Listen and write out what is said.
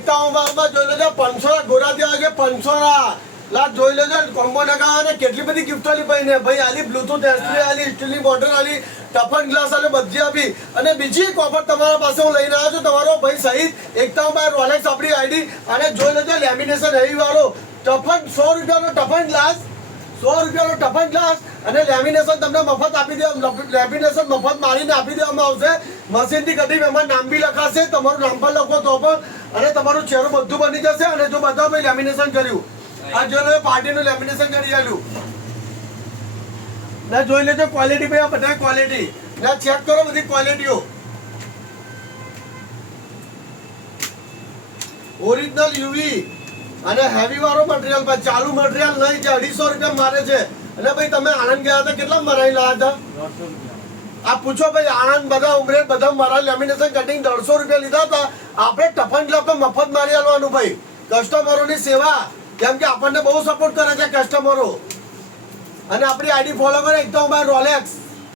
એકતા માં જોઈ લેજો 500 ગોરા દેવા છે 500 લા જોઈ લેજો કોમ્બો લગાવવાને કેટલી બધી ગિફ્ટો લી ભાઈને ભાઈ આલી બ્લૂટૂથ એસપી આલી સ્ટીલની બોટલ આલી ટફન ગ્લાસ આલી બધી આપી અને બીજી એક ઓફર તમારા પાસે હું લઈને આવ્યો છું તમારો ભાઈ સહિત એકતામાં રોલેક્સ આપણી આઈડી અને જોઈ લેજો લેમિનેશન હેવી વાળો ટફન 100 રૂપિયાનો ટફન ગ્લાસ 100 રૂપિયાનો ટફન ગ્લાસ અને લેમિનેશન તમને મફત આપી દે લેમિનેશન મફત મારીને આપી દેવામાં આવશે મશીનથી કઢીને એમાં નામ બી લખાશે તમારું નામ પણ લખો તો પણ અને તમારું ચહેરો બધું બની જશે અને જો બધા ભાઈ લેમિનેશન કર્યું આ જો પાર્ટીનું લેમિનેશન કરી આલ્યું ના જોઈ લેજો ક્વોલિટી ભાઈ આ બધા ક્વોલિટી ના ચેક કરો બધી ક્વોલિટીઓ ઓરિજિનલ યુવી અને હેવી વાળો મટીરીયલ પર ચાલુ મટીરીયલ નહીં છે 250 રૂપિયા મારે છે અને ભાઈ તમે આણંદ ગયા હતા કેટલા મરાઈ લાયા હતા આ પૂછો ભાઈ આણંદ બધા ઉમરેઠ બધા મારા લેમિનેશન કટિંગ 150 રૂપિયા લીધા હતા આપણે ટફન ગ્લાસ પર મફત મારી આલવાનું ભાઈ કસ્ટમરોની સેવા કેમ કે આપણને બહુ સપોર્ટ કરે છે કસ્ટમરો અને આપણી આઈડી ફોલો કરે એકદમ રોલેક્સ